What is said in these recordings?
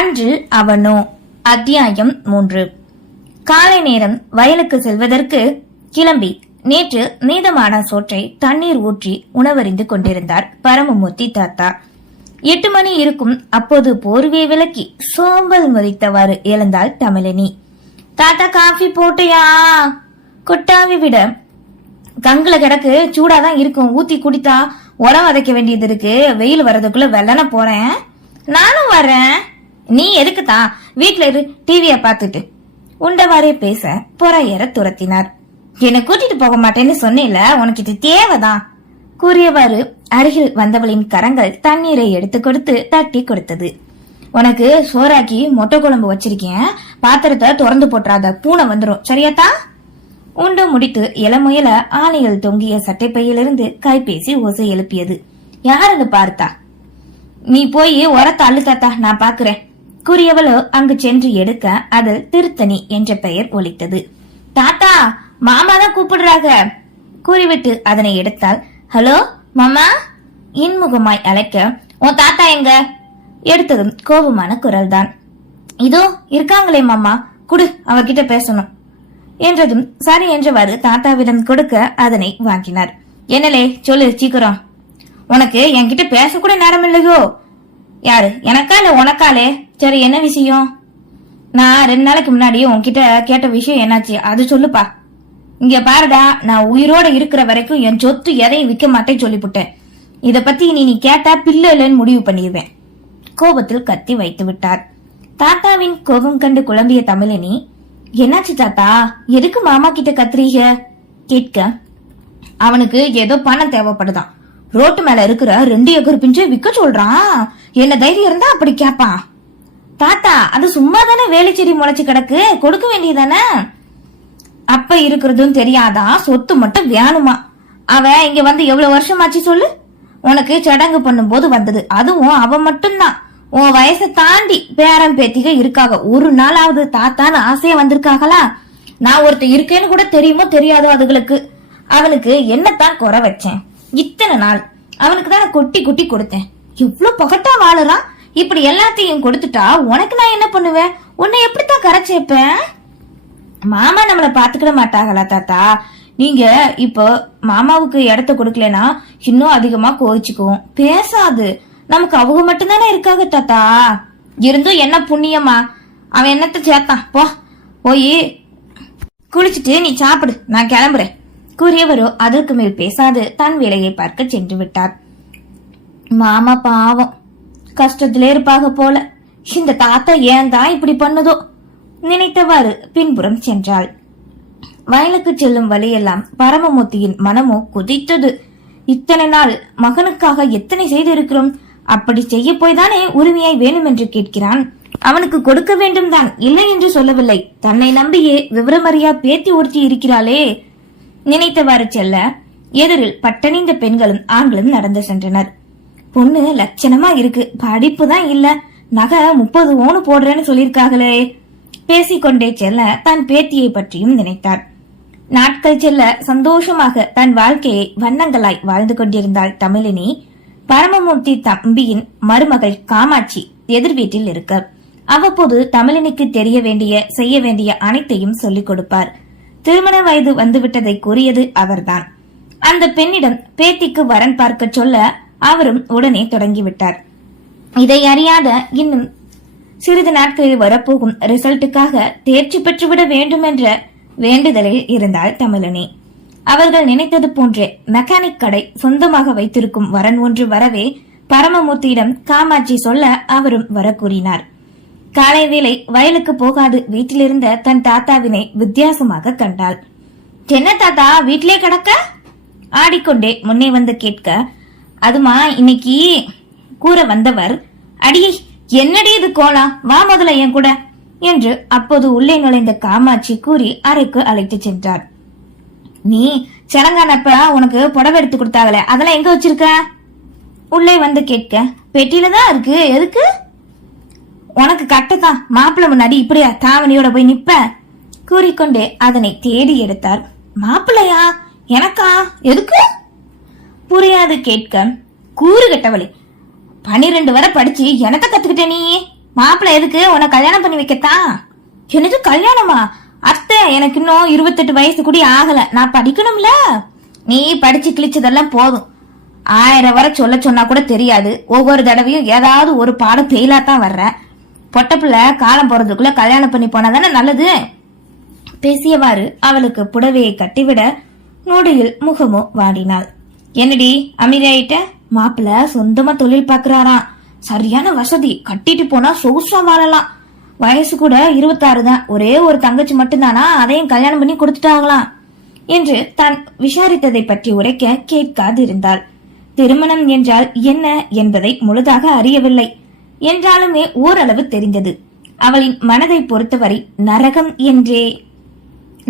அன்று அவனோ. அத்தியாயம் மூன்று. காலை நேரம் வயலுக்கு செல்வதற்கு கிளம்பி நேற்று மீதமான சோற்றை தண்ணீர் ஊற்றி உணவறிந்து கொண்டிருந்தார் பரமமூர்த்தி தாத்தா. எட்டு மணி இருக்கும் அப்போது போர்வை விலக்கி சோம்பல் முறித்தவாறு எழுந்தாள் தமிழினி. தாத்தா காஃபி போட்டியா? கொட்டாவி விட. கங்குல கிடக்கு சூடாதான் இருக்கும் ஊத்தி குடித்தா உரம் வதைக்க வேண்டியது இருக்கு வெயில் வர்றதுக்குள்ள வெள்ளன போறேன். நானும் வரேன் நீ எதுக்குதான் வீட்ல இரு டிவிய பார்த்துட்டு. உண்டவாறே பேச புறையற துரத்தினார். என்னை கூட்டிட்டு போக மாட்டேன்னு சொன்னேல உனக்கு இது தேவைதான். கூறியவாறு அருகில் வந்தவளின் கரங்கள் தண்ணீரை எடுத்து கொடுத்து தட்டி கொடுத்தது. உனக்கு சோறாக்கி மொட்டை குழம்பு வச்சிருக்கேன். பாத்திரத்தை திறந்து போட்டுறாத பூனை வந்துடும் சரியாத்தா? உண்டு முடித்து இளமுயல ஆணையில் தொங்கிய சட்டைப்பையிலிருந்து கைபேசி ஓசை எழுப்பியது. யாருன்னு பார்த்தா? நீ போய் உரத்த அழுத்தாத்தா நான் பாக்குறேன். கூறியவளோ அங்கு சென்று எடுக்க அதில் திருத்தணி என்ற பெயர் ஒலித்தது. தாத்தா மாமா தான் கூப்பிடுறாங்க கூறிவிட்டு அதனை எடுத்தால் ஹலோ மாமா? இன்முகமாய் அழைக்க உன் தாத்தா எங்க? எடுத்ததும் கோபமான குரல்தான். இதோ இருக்காங்களே மாமா. குடு அவர்கிட்ட பேசணும். என்றதும் சரி என்றவாறு தாத்தாவிடம் கொடுக்க அதனை வாங்கினார். என்னலே சொல்லு சீக்கிரம். உனக்கு என்கிட்ட பேசக்கூட நேரம் இல்லையோ யாரு? எனக்கா இல்ல உனக்காலே? சரி என்ன விஷயம்? நான் ரெண்டு நாளைக்கு முன்னாடி உன்கிட்ட கேட்ட விஷயம் என்னாச்சு? அது சொல்லுப்பா. இங்க பாருடா நான் உயிரோட இருக்கிற வரைக்கும் என் சொத்து எதையும் விற்க மாட்டேன்னு சொல்லிவிட்டேன் இத பத்தி நீ நீ கேட்டா பிள்ளை இல்லைன்னு முடிவு பண்ணிடுவேன். கோபத்தில் கத்தி வைத்து விட்டார். தாத்தாவின் கோபம் கண்டு குழம்பிய தமிழினி என்னாச்சு தாத்தா? எதுக்கு மாமா கிட்ட கத்துறீங்க? கேட்க அவனுக்கு ஏதோ பணம் தேவைப்படுதான். ரோட்டு மேல இருக்கிற ரெண்டு ஏக்கர் பிஞ்சு விற்க சொல்றான். என்ன தைரியம் இருந்தா அப்படி கேப்பான். தாத்தா அது சும்மா தானே வேலைச்செடி முளைச்சு கிடக்கு? கொடுக்க வேண்டியதானே? அப்ப இருக்கிறதும் தெரியாதா? சொத்து மட்டும் வேணுமா? அவன் இங்க வந்து எவ்வளவு வருஷமாச்சு சொல்லு? உனக்கு சடங்கு பண்ணும்போது வந்தது. அதுவும் அவ மட்டும்தான். உன் வயசை தாண்டி பேரன் பேத்திக இருக்காங்க. ஒரு நாளாவது தாத்தான்னு ஆசையா வந்திருக்காங்களா? நான் ஒருத்தர் இருக்கேன்னு கூட தெரியுமோ தெரியாதோ அதுகளுக்கு. அவனுக்கு என்னத்தான் குறை வச்சேன்? இத்தனை நாள் அவனுக்கு தான் கொட்டி கொட்டி கொடுத்தேன். எவ்வளவு பகட்டா வாழறான்? இப்படி எல்லாத்தையும் கொடுத்துட்டா உனக்கு நான் என்ன பண்ணுவேன்? உன்னை எப்படித்தான் கரைச்சேப்பேன் மாமா நம்மள பாத்துக்கிட மாட்டாங்களா தாத்தா? நீங்க இப்போ மாமாவுக்கு இடத்த கொடுக்கலனா இன்னும் அதிகமா கோவிச்சுக்குவோம். பேசாது. நமக்கு அவங்க மட்டும்தானே இருக்காங்க தாத்தா? இருந்தும் என்ன புண்ணியமா? அவன் என்னத்த சேர்த்தான். போ போய் குளிச்சுட்டு நீ சாப்பிடு. நான் கிளம்புறேன். கூறியவரோ அதற்கு மேல் பேசாது. தன் வேலையை பார்க்க சென்று விட்டார். மாமா பாவம். கஷ்டத்திலே இருப்பாக போல. இந்த தாத்தா ஏன் தான் இப்படி பண்ணுதோ? நினைத்தவாறு பின்புறம் சென்றாள். வயலுக்கு செல்லும் வழியெல்லாம் பரமமூர்த்தியின் மனமோ குதித்தது. இத்தனை நாள் மகனுக்காக எத்தனை செய்திருக்கிறோம்? அப்படி செய்ய போய்தானே உரிமையாய் வேணும் என்று கேட்கிறான். அவனுக்கு கொடுக்க வேண்டும் தான் இல்லை என்று சொல்லவில்லை. தன்னை நம்பியே விவரமறியா பேத்தி ஒருத்தி இருக்கிறாளே. நினைத்தவாறு செல்ல எதிரில் பட்டணிந்த பெண்களும் ஆண்களும் நடந்து சென்றனர். பொண்ணு லட்சணமா இருக்கு. படிப்பு தான் இல்ல. நகை முப்பது ஓனு போடுறேன்னு சொல்லிருக்காங்களே பேசிக்கொண்டே செல்ல தன் பேத்தியை பற்றியும் நினைத்தார். நாட்கள் செல்ல சந்தோஷமாக தன் வாழ்க்கையை வண்ணங்களாய் வாழ்ந்து கொண்டிருந்தாள் தமிழினி. பரமமூர்த்தி தம்பியின் மருமகள் காமாட்சி எதிர் வீட்டில் இருக்க. அவ்வப்போது தமிழினிக்கு தெரிய வேண்டிய செய்ய வேண்டிய அனைத்தையும் சொல்லிக் கொடுப்பார். திருமண வயது வந்துவிட்டதை கூறியது அவர்தான். அந்த பெண்ணிடம் பேத்திக்கு வரன் பார்க்க சொல்ல அவரும் உடனே தொடங்கிவிட்டார். இதை அறியாத இன்னும் சிறிது நாட்களில் வரப்போகும் ரிசல்ட்டுக்காக தேர்ச்சி பெற்றுவிட வேண்டும் என்ற வேண்டுதலில் இருந்தாள் தமிழனி. அவர்கள் நினைத்தது போன்றே மெக்கானிக் கடை சொந்தமாக வைத்திருக்கும் வரன் ஒன்று வரவே பரமமூர்த்தியிடம் காமாட்சி சொல்ல அவரும் வர கூறினார் காலை வேளை வயலுக்கு போகாது வீட்டிலிருந்த தன் தாத்தாவினை வித்தியாசமாக கண்டாள். என்ன தாத்தா வீட்டிலே கிடக்க? ஆடிக்கொண்டே முன்னே வந்து கேட்க அதுமா இன்னைக்கு கூற வந்தவர் அடியே என்னடி இது கோலம் வா முதல்ல என் கூட என்று அப்போது உள்ளே நுழைந்த காமாட்சி கூறி அறைக்கு அழைத்து சென்றார். நீ செலங்கானப்ப உனக்கு புடவை எடுத்து கொடுத்தாங்களே அதெல்லாம் எங்க வச்சிருக்க? உள்ளே வந்து கேட்க பெட்டியில தான் இருக்கு எதுக்கு? உனக்கு கட்டத்தான் மாப்பிள்ள முன்னாடி இப்படியா தாவணியோட போய் நிப்ப? கூறிக்கொண்டே அதனை தேடி எடுத்தார். மாப்பிள்ளையா? எனக்கா? எதுக்கு? புரியாது கேட்க. கூறு கெட்டவளே. பனிரெண்டு வரை படிச்சு எனத்த கத்துக்கிட்ட நீ? மாப்பிள்ளை எதுக்கு உன்னை கல்யாணம் பண்ணி வைக்கத்தான் எனக்கு கல்யாணமா? அத்தை எனக்கு இன்னும் இருபத்தெட்டு வயசு கூட ஆகல. நான் படிக்கணும்ல? நீ படிச்சு கிழிச்சதெல்லாம் போதும். ஆயிரம் வரை சொல்ல சொன்னா கூட தெரியாது. ஒவ்வொரு தடவையும் ஏதாவது ஒரு பாடம் ஃபெயிலா தான் வர்ற பொட்ட காலம் போறதுக்குள்ள கல்யாணம் பண்ணி போனா தானே நல்லது? பேசியவாறு அவளுக்கு புடவையை கட்டிவிட நொடியில் முகமோ வாடினாள். என்னடி அமைதியாயிட்ட மாப்பிள்ள சொந்தமா தொழில் பாக்குறாராம். சரியான வசதி கட்டிட்டு போனா சொகுசா வாழலாம். வயசு கூட இருபத்தாறு தான். ஒரே ஒரு தங்கச்சி மட்டும்தானா? அதையும் கல்யாணம் பண்ணி கொடுத்துட்டாங்களாம். என்று தான் விசாரித்ததை பற்றி உரைக்க கேட்காது இருந்தாள். திருமணம் என்றால் என்ன என்பதை முழுதாக அறியவில்லை. என்றாலுமே ஓரளவு தெரிந்தது. அவளின் மனதை பொறுத்தவரை நரகம் என்றே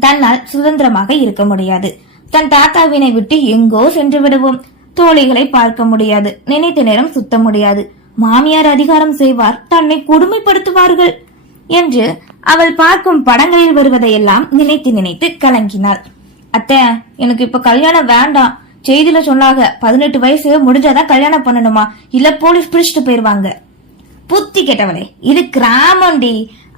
தன்னால் சுதந்திரமாக இருக்க முடியாது. தன் தாத்தாவினை விட்டு எங்கோ சென்று விடுவோம். தோழிகளை பார்க்க முடியாது. நினைத்த நேரம் சுத்த முடியாது. மாமியார் அதிகாரம் செய்வார். தன்னை கொடுமைப்படுத்துவார்கள் என்று அவள் பார்க்கும் படங்களில் வருவதையெல்லாம் நினைத்து நினைத்து கலங்கினாள். அத்தை எனக்கு இப்ப கல்யாணம் வேண்டாம். செய்தியில சொன்னாங்க பதினெட்டு வயசு முடிஞ்சாதான் கல்யாணம் பண்ணணுமா? இல்ல போலீஸ் பிடிச்சிட்டு போயிருவாங்க. புத்தி கெட்டவளே இது கிராமம்டி.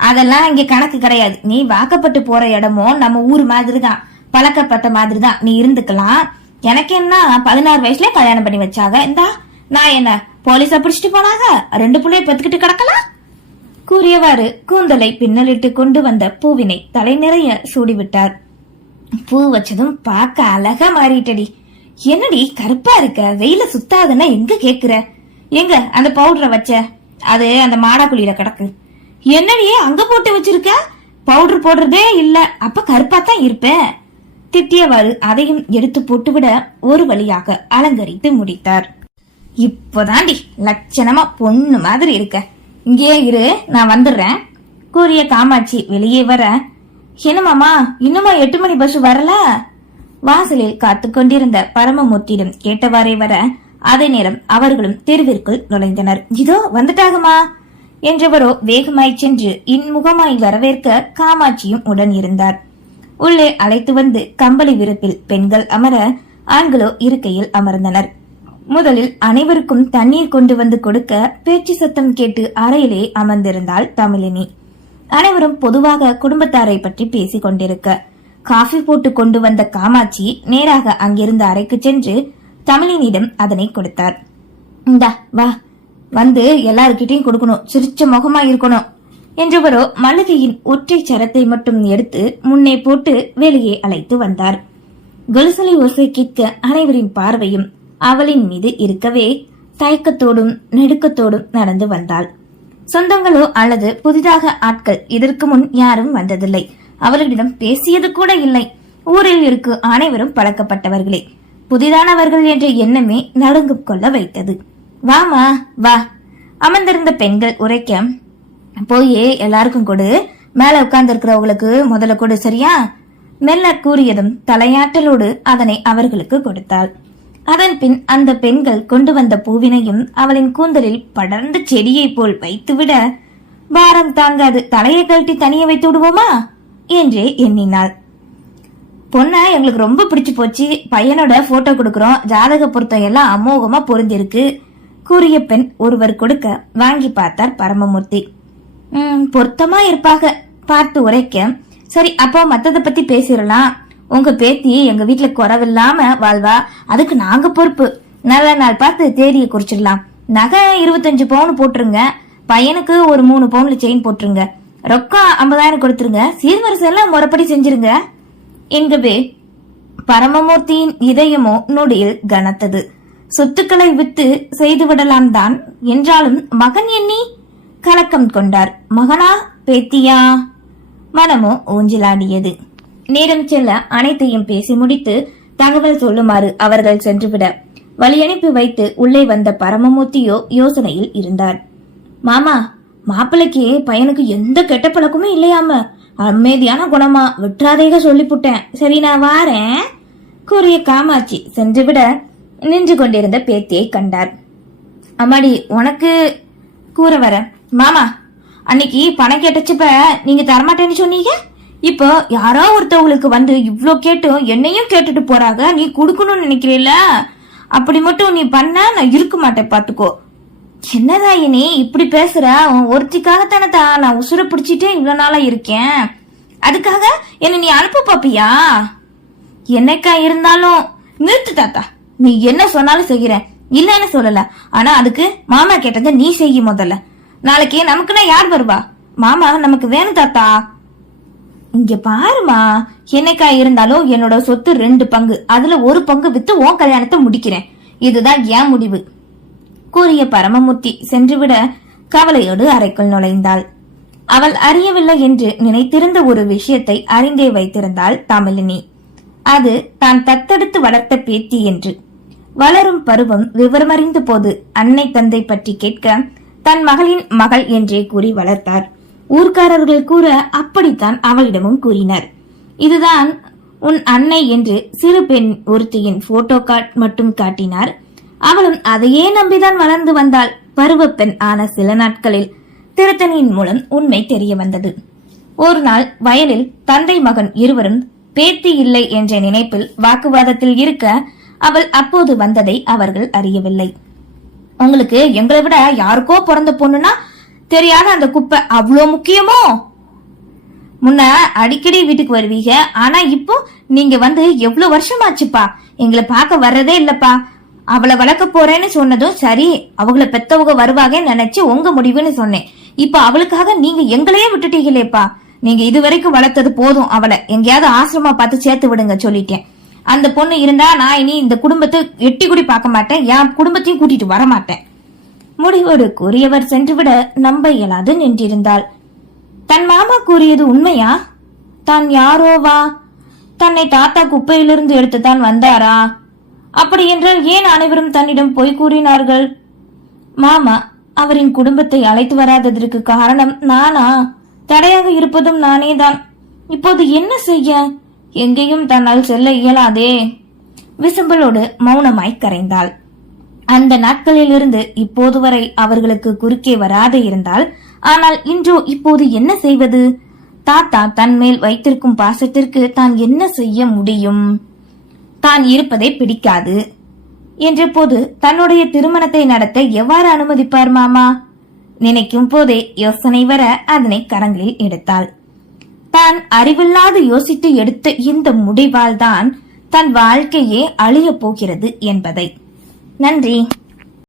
அதெல்லாம் இங்க கணக்கு கிடையாது. நீ வாக்கப்பட்டு போற இடமும் நம்ம ஊர் மாதிரி தான் பழக்கப்பட்ட மாதிரி தான் நீ இருந்துக்கலாம். எனக்கு என்ன? பதினாறு வயசுல கல்யாணம் பண்ணி வச்சாங்க. இந்தா நான் என்ன போலீஸ பிடிச்சிட்டு போனாங்க? ரெண்டு பிள்ளைய பெத்துக்கிட்டு கிடக்கலாம்? கூறியவாறு கூந்தலை பின்னலிட்டு கொண்டு வந்த பூவினை தலை நிறைய சூடிவிட்டார். பூ வச்சதும் பார்க்க அழகா மாறிட்டடி. என்னடி கருப்பா இருக்க? வெயில சுத்தாதுன்னா எங்க கேக்குற? எங்க அந்த பவுடரை வச்ச? அது அந்த மாடாக்குழியில கிடக்கு. என்னடி அங்க போட்டு வச்சிருக்க? பவுடர் போடுறதே இல்ல. அப்ப கருப்பா தான் இருப்பேன் திட்டியவாறு அதையும் எடுத்து போட்டுவிட ஒரு வழியாக அலங்கரித்து முடித்தார். இப்போதாண்டி லட்சணமா பொண்ணு மாதிரி இருக்க. இங்கேயே இரு நான் வந்துடுறேன். கூறிய காமாட்சி வெளியே வர என்னமாமா இன்னுமா எட்டு மணி பஸ் வரல? வாசலில் காத்து கொண்டிருந்த பரமமூர்த்தியிடம் கேட்டவாறே வர அதே நேரம் அவர்களும் தெருவிற்குள் நுழைந்தனர். இதோ வந்துட்டாகமா? என்றவரோ வேகமாய் சென்று இன்முகமாய் வரவேற்க காமாட்சியும் உடன் இருந்தார். உள்ளே அழைத்து வந்து கம்பளி விருப்பில் பெண்கள் அமர ஆண்களோ இருக்கையில் அமர்ந்தனர். முதலில் அனைவருக்கும் தண்ணீர் கொண்டு வந்து கொடுக்க பேச்சு சத்தம் கேட்டு அறையிலே அமர்ந்திருந்தாள் தமிழினி. அனைவரும் பொதுவாக குடும்பத்தாரை பற்றி பேசிக் கொண்டிருக்க. காஃபி போட்டு கொண்டு வந்த காமாட்சி நேராக அங்கிருந்த அறைக்கு சென்று தமிழினிடம் அதனை கொடுத்தார். இந்தா வா. வந்து எல்லாருக்கிட்டையும் கொடுக்கணும். சிரிச்ச முகமா இருக்கணும் என்றவரோ மல்லிகையின் ஒற்றை சரத்தை மட்டும் எடுத்து முன்னே போட்டு வெளியே அழைத்து வந்தார். கொலுசலை ஓசை கேட்க அனைவரின் பார்வையும் அவளின் மீது இருக்கவே தயக்கத்தோடும் நெடுக்கத்தோடும் நடந்து வந்தாள். சொந்தங்களோ அல்லது புதிதாக ஆட்கள் இதற்கு முன் யாரும் வந்ததில்லை. அவர்களிடம் பேசியது கூட இல்லை. ஊரில் இருக்கு அனைவரும் பழக்கப்பட்டவர்களே. புதிதானவர்கள் என்ற எண்ணமே நடுங்கு கொள்ள வைத்தது. வாமா வா. அமர்ந்திருந்த பெண்கள் உரைக்க போய் எல்லாருக்கும் கொடு. மேல உட்கார்ந்து இருக்கிறவங்களுக்கு முதல்ல கொடு சரியா? மெல்ல கூறியதும் தலையாட்டலோடு அதனை அவர்களுக்கு கொடுத்தாள். அதன் பின் அந்த பெண்கள் கொண்டு வந்த பூவினையும் அவளின் கூந்தலில் படர்ந்த செடியைப் போல் வைத்துவிட பாரம் தாங்காது தலையை கழட்டி தனியே வைத்து விடுவோமா? என்றே எண்ணினாள். பொண்ணை எங்களுக்கு ரொம்ப பிடிச்சு போச்சு. பையனோட போட்டோ கொடுக்கறோம். ஜாதக பொருத்தம் எல்லாம் அமோகமா பொருந்திருக்கு கூறிய பெண் ஒருவர் கொடுக்க வாங்கி பார்த்தார் பரமமூர்த்தி. பொருத்தமா இருப்பாக. பார்த்து உரைக்க சரி அப்போ மத்தத பத்தி பேசிடலாம். உங்க பேத்தி எங்க வீட்டுல குறவில்லாம வாழ்வா? அதுக்கு நாங்க பொறுப்பு. நல்ல நாள் பார்த்து தேதியை குறிச்சிடலாம். நகை இருபத்தஞ்சு பவுன் போட்டுருங்க. பையனுக்கு ஒரு மூணு பவுன்ல செயின் போட்டுருங்க. ரொக்கம் ஐம்பதாயிரம் கொடுத்துருங்க. சீர்வரிசை எல்லாம் முறைப்படி செஞ்சிருங்க. என்கவே பரமமூர்த்தியின் இதயமோ நொடியில் கனத்தது. சொத்துக்களை வித்து செய்துவிடலாம் தான் என்றாலும் மகன் எண்ணி கலக்கம் கொண்டார். மகனா பேத்தியா? மனமோ ஊஞ்சலாடியது. நேரம் செல்ல அனைத்தையும் பேசி முடித்து தகவல் சொல்லுமாறு அவர்கள் சென்றுவிட வழியனுப்பி வைத்து உள்ளே வந்த பரமமூர்த்தியோ யோசனையில் இருந்தார். மாமா மாப்பிள்ளைக்கு பையனுக்கு எந்த கெட்ட பழக்கமும் இல்லையாம அமைதியான குணமா விட்டுறாதேக சொல்லிப்புட்டேன். சரி நான் வாரேன். கூறிய காமாட்சி சென்றுவிட நின்று கொண்டிருந்த பேத்தியை கண்டார். அம்மாடி உனக்கு கூற வர மாமா அன்னைக்கு பணம் கேட்டச்சப்ப நீங்க தரமாட்டேன்னு சொன்னீங்க? இப்போ யாரோ ஒருத்தவங்களுக்கு வந்து இவ்வளோ கேட்டும் என்னையும் கேட்டுட்டு போறாங்க நீ கொடுக்கணும்னு நினைக்கிறீல்ல? அப்படி மட்டும் நீ பண்ண நான் இருக்க மாட்டேன் பாத்துக்கோ. என்னதாயினி இப்படி பேசுற? உன் ஒருத்திக்காகத்தானே தா நான் உசுர பிடிச்சிட்டே இவ்வளோ நாளா இருக்கேன். அதுக்காக என்ன நீ அனுப்ப பாப்பியா? என்னக்கா இருந்தாலும் நிறுத்து தாத்தா. நீ என்ன சொன்னாலும் செய்கிறேன். இல்லைன்னு சொல்லல. ஆனா அதுக்கு மாமா கேட்டதை நீ செய்ய முதல்ல. நாளைக்கு நமக்குன்னா யார் வருவா? மாமா நமக்கு வேணும் தாத்தா. இங்க பாருமா என்னைக்கா இருந்தாலும் என்னோட சொத்து ரெண்டு பங்கு. அதுல ஒரு பங்கு வித்து உன் கல்யாணத்தை முடிக்கிறேன். இதுதான் என் முடிவு. கூறிய பரமமூர்த்தி சென்றுவிட கவலையோடு அறைக்குள் நுழைந்தாள். அவள் அறியவில்லை என்று நினைத்திருந்த ஒரு விஷயத்தை அறிந்தே வைத்திருந்தாள் தமிழினி. அது தான் தத்தெடுத்து வளர்த்த பேத்தி என்று. வளரும் பருவம் விவரமறிந்த போது அன்னை தந்தை பற்றி கேட்க தன் மகளின் மகள் என்றே கூறி வளர்த்தார். ஊர்க்காரர்கள் கூற அப்படித்தான் அவளிடமும் கூறினர். இதுதான் உன் அன்னை என்று சிறு பெண் ஒருத்தியின் போட்டோ கார்ட் மட்டும் காட்டினார். அவளும் அதையே நம்பிதான் வளர்ந்து வந்தாள். பருவப்பெண் ஆன சில நாட்களில் திருத்தணியின் மூலம் உண்மை தெரிய வந்தது. ஒரு நாள் வயலில் தந்தை மகன் இருவரும் பேத்தி இல்லை என்ற நினைப்பில் வாக்குவாதத்தில் இருக்க அவள் அப்போது வந்ததை அவர்கள் அறியவில்லை. உங்களுக்கு எங்களை விட யாருக்கோ பிறந்த பொண்ணுனா தெரியாத அந்த குப்பை அவ்வளோ முக்கியமோ? முன்ன அடிக்கடி வீட்டுக்கு வருவீங்க. ஆனா இப்போ நீங்க வந்து எவ்வளவு வருஷமாச்சுப்பா? எங்களை பார்க்க வர்றதே இல்லப்பா. அவளை வளர்க்க போறேன்னு சொன்னதும் சரி அவங்கள பெத்தவங்க வருவாங்கன்னு நினைச்சு உங்க முடிவுன்னு சொன்னேன். இப்ப அவளுக்காக நீங்க எங்களையே விட்டுட்டீங்களேப்பா. நீங்க இதுவரைக்கும் வளர்த்தது போதும். அவளை எங்கேயாவது ஆசிரமா பார்த்து சேர்த்து விடுங்க சொல்லிட்டேன். அந்த பொண்ணு இருந்தா நான் இனி இந்த குடும்பத்தை எட்டி கூடி பார்க்க மாட்டேன். என் குடும்பத்தையும் கூட்டிட்டு வர மாட்டேன். முடிவோடு கூறியவர் சென்றுவிட நம்ப இயலாது நின்றிருந்தாள். தன் மாமா கூறியது உண்மையா? தான் யாரோவா தன்னை தாத்தா குப்பையிலிருந்து எடுத்துத்தான் வந்தாரா? அப்படி என்றால் ஏன் அனைவரும் தன்னிடம் பொய் கூறினார்கள்? மாமா அவரின் குடும்பத்தை அழைத்து வராததற்கு காரணம் நானா? தடையாக இருப்பதும் நானே தான் இப்போது என்ன செய்ய? எங்கேயும் தன்னால் செல்ல இயலாதே. விசும்பலோடு மௌனமாய் கரைந்தாள். அந்த நாட்களிலிருந்து இப்போது வரை அவர்களுக்கு குறுக்கே வராது இருந்தால் ஆனால் இன்றோ இப்போது என்ன செய்வது? தாத்தா தன் மேல் வைத்திருக்கும் பாசத்திற்கு தான் என்ன செய்ய முடியும்? தான் இருப்பதை பிடிக்காது. என்ற போது தன்னுடைய திருமணத்தை நடத்த எவ்வாறு அனுமதிப்பார் மாமா? நினைக்கும் போதே யோசனை வர அதனை கரங்களில் எடுத்தாள். தான் அறிவில்லாது யோசித்து எடுத்த இந்த முடிவால் தான் தன் வாழ்க்கையே அழியப் போகிறது என்பதை. நன்றி.